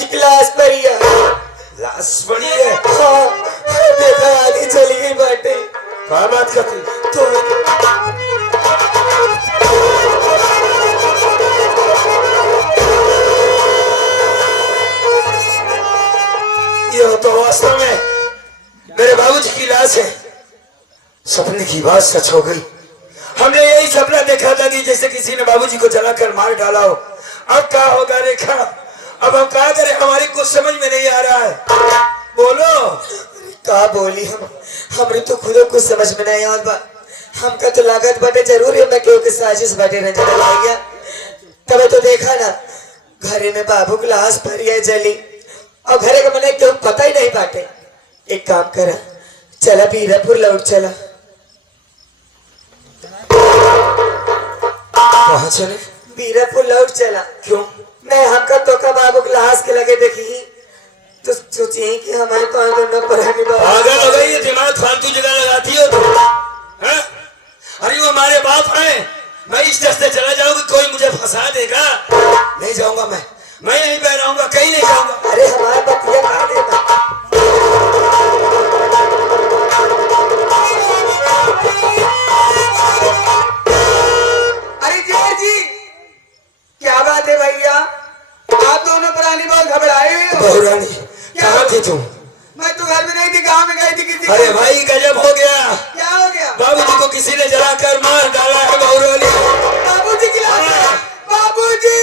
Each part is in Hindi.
जी की लाश पड़ी है। लाश पड़ी है? हाँ, देखा आधी चली गई बाटे। क्या बात करती? तो ये तो वास्तव में मेरे बाबूजी की लाश है। सपने की बात सच हो गई। हमने यही सपना देखा था कि जैसे किसी ने बाबूजी को जलाकर मार डाला हो। अब क्या होगा रेखा? अब हम क्या करें? हमारी कुछ समझ में नहीं आ रहा है। बोलो। का बोली हम, हमने तो खुद कुछ समझ में नहीं और बा हमका तो लागत बाटे जरूर है मैं क्योंकि साजिश बाटे रंजना भैया। तब तो देखा ना घरे में बाबू की लाश भरी है जली और घरे का मैंने क्यों पता ही नहीं बाटे। एक काम करा, चला बीरापुर लौट चला। कहाँ चले? बीरापुर लौट चला। क्यों? नहीं हमका तो का बाबू की लाश के लगे देखी तो सोचिए कि हमारे पास दोनों परानी पागल हो गई है, दिमाग फालतू जगह लगाती हो तुम। हैं? अरे वो हमारे बाप हैं। मैं इस रास्ते चला जाऊंगा, कोई मुझे फंसा देगा? नहीं जाऊंगा मैं यहीं पे रहूंगा, कहीं नहीं जाऊंगा। अरे हमारे बतिया कर देगा। अरे जय जी क्या बात है भैया, आप दोनों प्राणी बहुत घबराए हुए हो। बहुरानी कहाँ थी तुम? मैं तो घर में नहीं थी, गांव में गई थी किसी। अरे भाई गजब हो गया। क्या हो गया? बाबूजी को किसी ने जलाकर मार डाला है बहुरानी। बाबूजी की लाश है। बाबूजी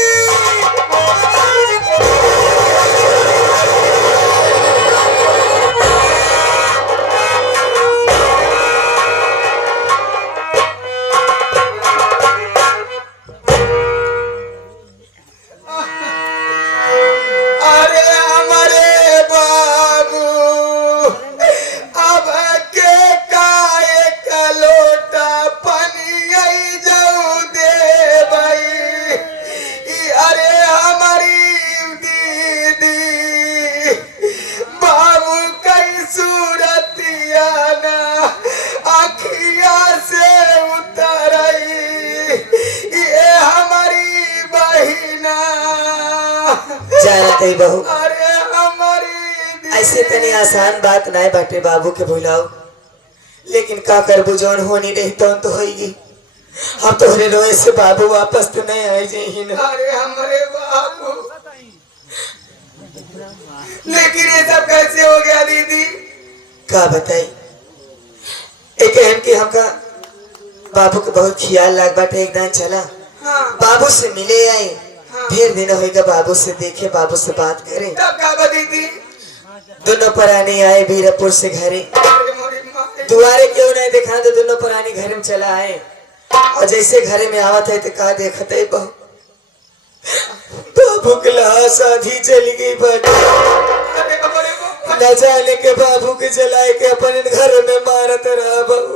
बहू ऐसे तनी आसान बात नहीं बाटे बाबू के भुलाओ, लेकिन का करबू जौन होनी रही तो होगी। हम तोहरे रोए से बाबू वापस तो नहीं आए जी न। अरे हमारे बाबू, लेकिन ये सब कैसे हो गया दीदी? का बताई एक एम की हमका बाबू के बहुत ख्याल लाग बाटे। एक दिन चला बाबू से मिले आए, ढेर दिन होगा बाबू से देखे, बाबू से बात करें। तब का दीदी दोनों परानी आए बीरापुर से घरे। दुआरे क्यों नहीं देखा तो दोनों परानी घर में चला आए और जैसे घरे में आवत है तो कहा देखते बहू बाबू के लाश आधी चली गई बाटे। न जाने के बाबू के जलाए के अपने घर में मारत रहा बहू।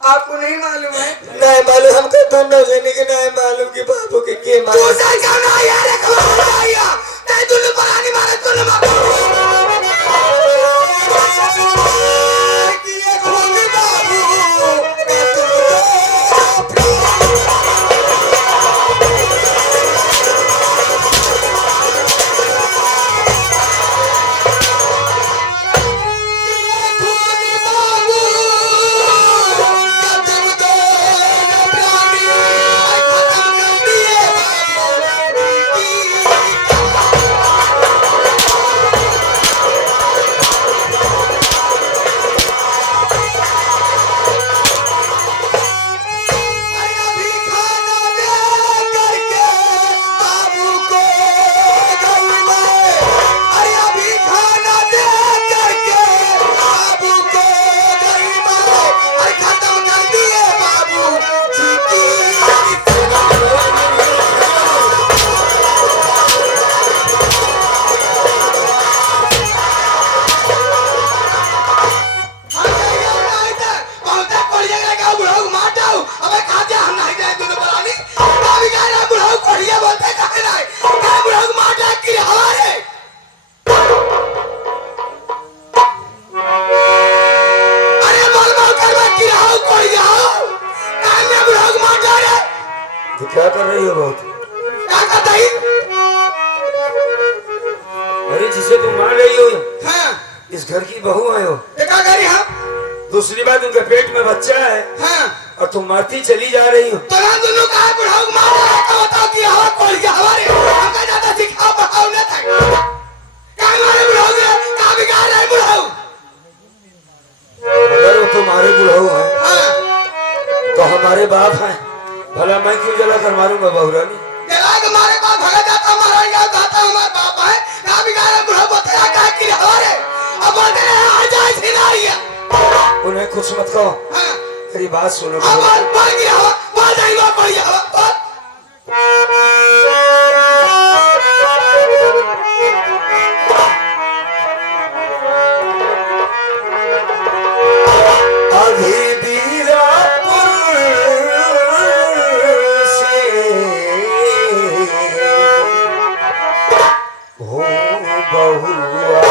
आपको नहीं मालूम है? नहीं मालूम हमको दोनों जने के नहीं मालूम कि बाबू के मार। तू सही कहना यार, खबर आया ते दोनों परानी मारे तो क्या कर रही हो? बहुत जैसे तुम मान रही हो हाँ इस घर की बहू है हो, देखा करी हम। दूसरी बात उनके पेट में बच्चा है हाँ और तुम मारती चली जा रही हो। तो हम दोनों का बुढ़ाऊ मार रहा का बताओ कि हवा खोल के हमारे हमका ज्यादा सिखाओ पकाओ न था का हमारे बुढ़ाऊ ने का बिगाड़ रहा है बुढ़ाऊ। अगर वो तुम्हारे बुढ़ऊ हैं हाँ तो हमारे बाप हैं, भला मैं क्यों जला कर मारूंगा बहुरानी। जला के मारे को भगा जाता मारेंगे कहता हमारे बाप है का बिगाड़ रहा बुढ़ाऊ बताया का कि हमारे अब बोलते हैं आ जाए सिनारिया। उन्हें कुछ मत कहो, हाँ मेरी बात सुनो। अब बोल की हवा बोल जाएगा कोई हवा बोल। अभी बीरापुर से हो बहुआ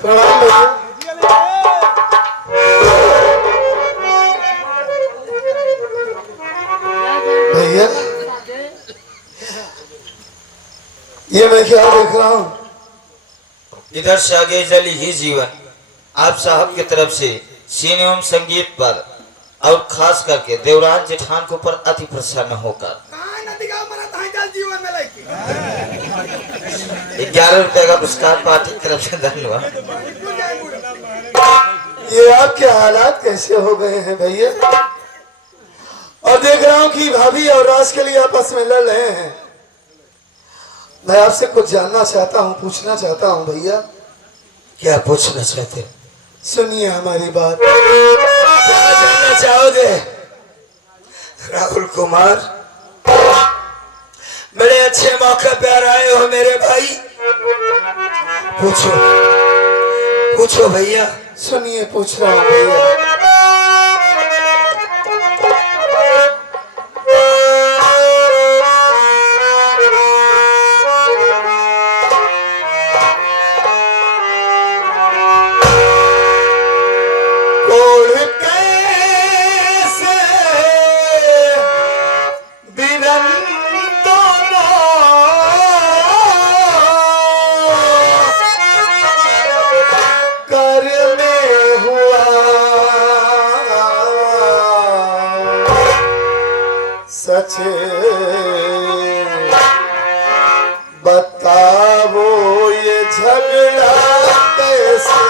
प्रणाम भैया। भैया ये मैं क्या देख रहा हूँ? इधर से आगे जल ही जीवन। आप साहब की तरफ से सिनेमा संगीत पर और खास करके देवराज जेठान के ऊपर अति प्रसन्न होकर 11 रुपए का पुरस्कार पार्टी की तरफ से धन्यवाद। ये आपके हालात कैसे हो गए हैं भैया? और देख रहा हूँ कि भाभी और राज के लिए आपस में लड़ रहे हैं। मैं आपसे कुछ जानना चाहता हूँ, पूछना चाहता हूँ भैया। क्या पूछना चाहते हैं? सुनिए हमारी बात। क्या जानना चाहोगे? राहुल कुमार, बड़े अच्छे मौके पर आए हो मेरे भाई। पूछो पूछो भैया। सुनिए पूछ रहा हूँ भैया। सच बताओ ये झगड़ा कैसे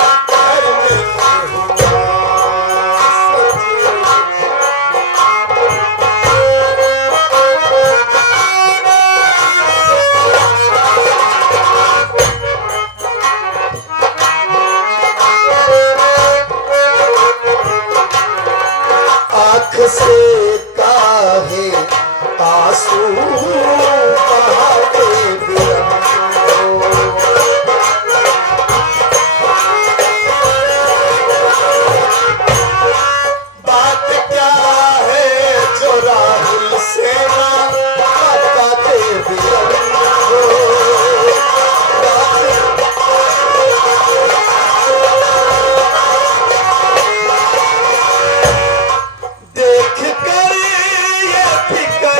घर में हुआ? आँख से काहे आंसू बहाते बात क्या है जो राहुल से ना बताते देख कर ये फिकर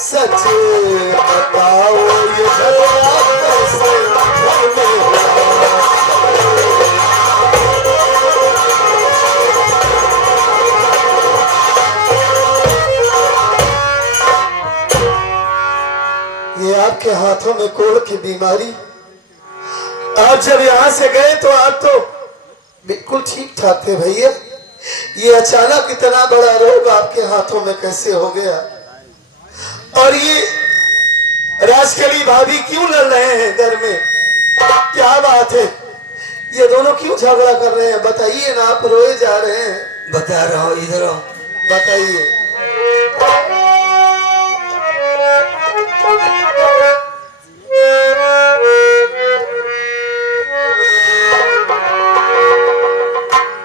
सच बताओ ये झगड़ा कैसे घर में हुआ? ये आपके हाथों में कोढ़ की बीमारी। आप जब यहाँ से गए तो आप तो बिल्कुल ठीक ठाक थे भैया। ये अचानक इतना बड़ा रोग आपके हाथों में कैसे हो गया? और ये राजकली भाभी क्यों लड़ रहे हैं घर में? क्या बात है? ये दोनों क्यों झगड़ा कर रहे हैं? बताइए ना, आप रोए जा रहे हैं। बता रहा हूँ, इधर आओ। बताइए।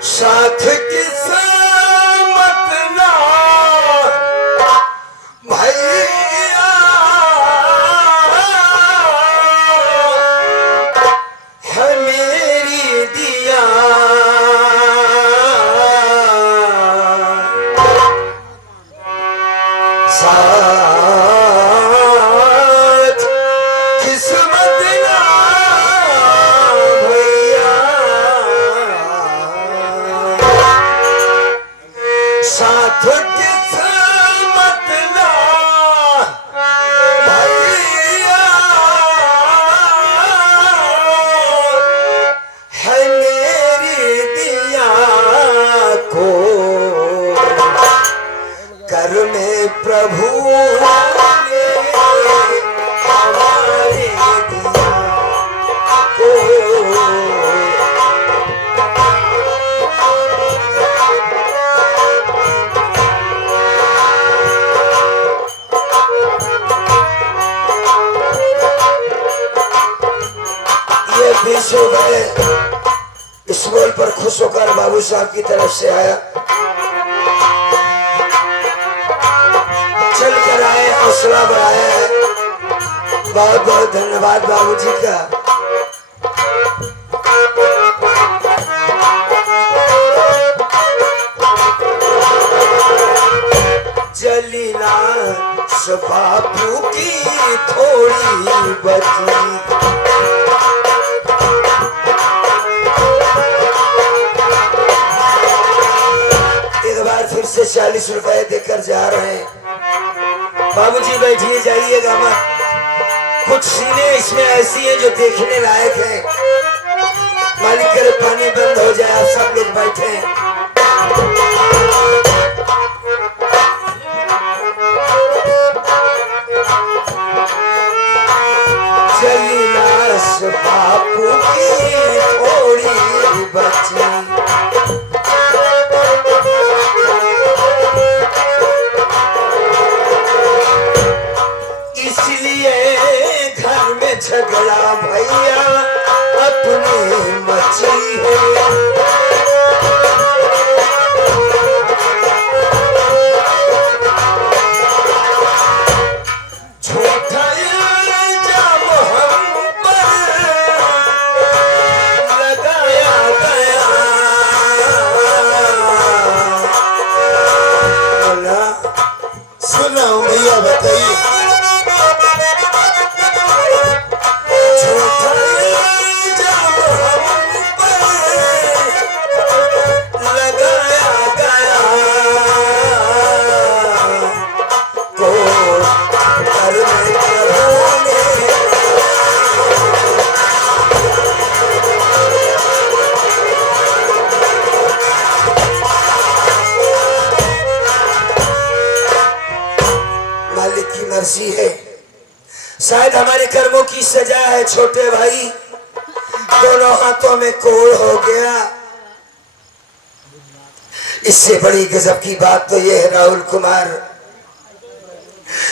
साथ किस्मत ना भैया है मेरी दिया। साथ रुपए इस बोल पर खुश होकर बाबू साहब की तरफ से आया, चल कर आए, हौसला बढ़ाया है। बहुत बहुत धन्यवाद बाबूजी का। जलीना बापू की थोड़ी बची, एक बार फिर से 40 रुपए देकर जा रहे हैं। बाबूजी बैठिए, जाइएगा मत, कुछ सीने इसमें ऐसी हैं जो देखने लायक है। मालिक करे पानी बंद हो जाए, आप सब लोग बैठे हैं। चलीना बापू की थोड़ी बची, झगड़ा भैया अपने मची है। झूठा इल्जाम हम पर लगाया गया, सुनाओ भैया बताइए। मर्जी है, शायद हमारे कर्मों की सजा है। छोटे भाई दोनों हाथों में कोड़ हो गया। इससे बड़ी गजब की बात तो यह है राहुल कुमार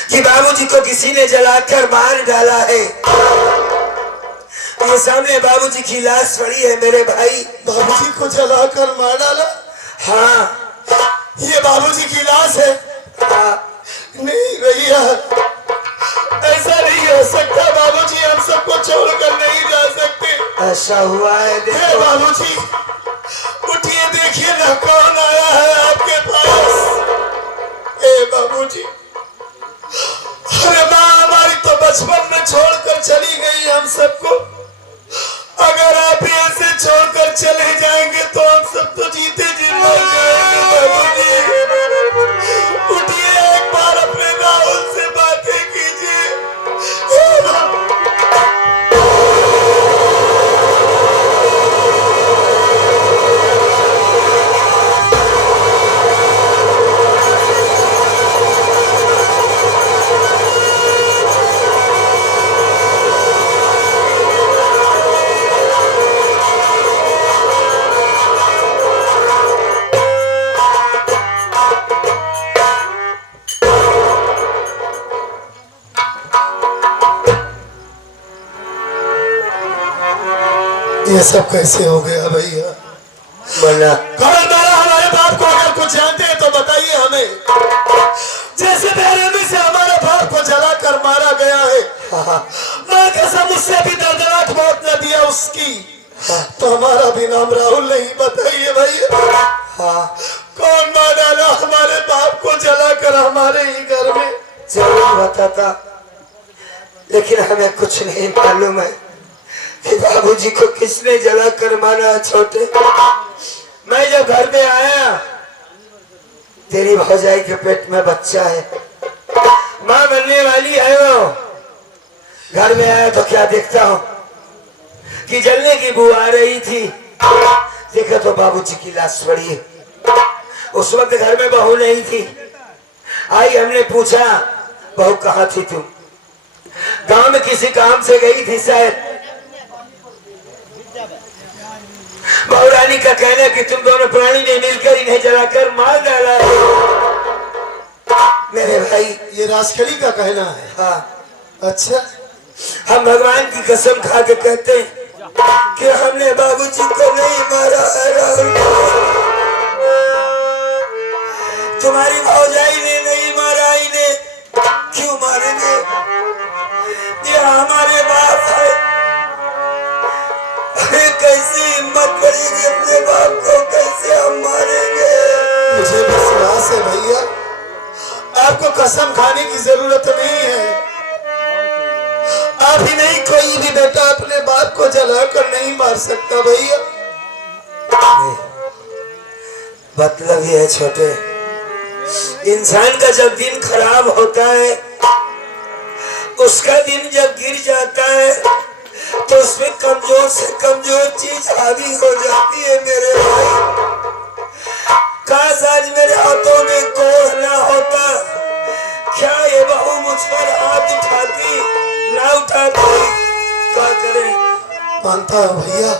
कि बाबूजी को किसी ने जलाकर मार डाला है। ये सामने बाबूजी की लाश पड़ी है मेरे भाई। बाबूजी को जलाकर मार डाला? हाँ, ये बाबूजी की लाश है। हाँ। नहीं भैया, ऐसा नहीं हो सकता। बाबूजी हम सबको छोड़कर नहीं जा सकते। ऐसा हुआ है, देखो बाबूजी, उठिए, देखिए ना कौन आया है आपके पास। ए बाबूजी, अरे माँ हमारी तो बचपन में छोड़कर चली गई हम सबको। अगर आप ऐसे छोड़कर चले जाएंगे तो हम सब तो जीते जी मर जाएंगे। बाबूजी उठिए, एक बार अपने राहुल से बातें कीजिए। ये सब कैसे हो गया भैया? बोला खबरदार, हमारे बाप को अगर कुछ जानते हैं तो बताइए हमें। जैसे बेरहमी से हमारे बाप को जलाकर मारा गया है, मां कसम उससे भी दर्दनाक मौत न दिया उसकी, तो हमारा भी नाम राहुल नहीं। बताइए भैया, हाँ, कौन मार डाला हमारे बाप को जलाकर हमारे ही घर में? जरूर बताता, लेकिन हमें कुछ नहीं मालूम है कि बाबूजी को किसने जलाकर मारा। छोटे, मैं जब घर में आया, तेरी भौजाई के पेट में बच्चा है, माँ बनने वाली है। वो घर में आया तो क्या देखता हूँ कि जलने की बू आ रही थी। देखा तो बाबूजी की लाश पड़ी है। उस वक्त घर में बहू नहीं थी। आई, हमने पूछा बहू कहाँ थी तुम? गांव में किसी काम से गई थी शायद। बहू रानी का कहना कि तुम दोनों प्राणी ने मिलकर इन्हें जलाकर मार डाला है। मेरे भाई, ये राजखली का कहना है? हाँ, अच्छा, हम भगवान की कसम खा के कहते हैं कि हमने बाबूजी को नहीं मारा है राहुल। तुम्हारी भौजाई ने नहीं मारा, इन्हें क्यों मारेंगे? ये हमारे बाप है। अरे कैसी हिम्मत पड़ेगी अपने बाप को, कैसे हम मारेंगे? मुझे विश्वास है भैया, आपको कसम खाने की जरूरत नहीं है। आप ही नहीं, कोई भी बेटा अपने बाप को जलाकर नहीं मार सकता भैया। मतलब ये है छोटे, इंसान का जब दिन खराब होता है, उसका दिन जब गिर जाता है तो उसमें कमजोर से कमजोर चीज हावी हो जाती है मेरे भाई। काश आज मेरे हाथों में कोह ना होता, क्या ये बहू मुझ पर हाथ उठाती ना उठाती? क्या करें? मानता हूँ भैया,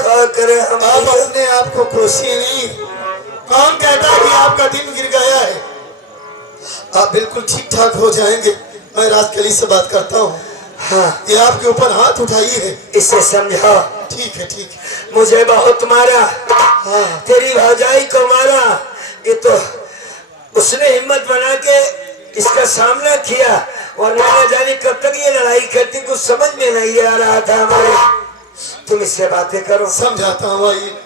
क्या करें हम? आप अपने आप को कोसिए नहीं। कौन कहता है कि आपका दिन गिर गया है? आप बिल्कुल ठीक ठाक हो जाएंगे। मैं राजकली से बात करता हूँ। हाँ, ये आपके ऊपर हाथ उठाई है। इसे समझाओ। ठीक है, ठीक है। मुझे बहुत मारा, हाँ, तेरी भौजाई को मारा, ये तो उसने हिम्मत बना के इसका सामना किया, और न जाने कब तक ये लड़ाई करती, कुछ समझ में नहीं आ रहा था हमारे। तुम इससे बातें करो। समझाता हूँ। आइए।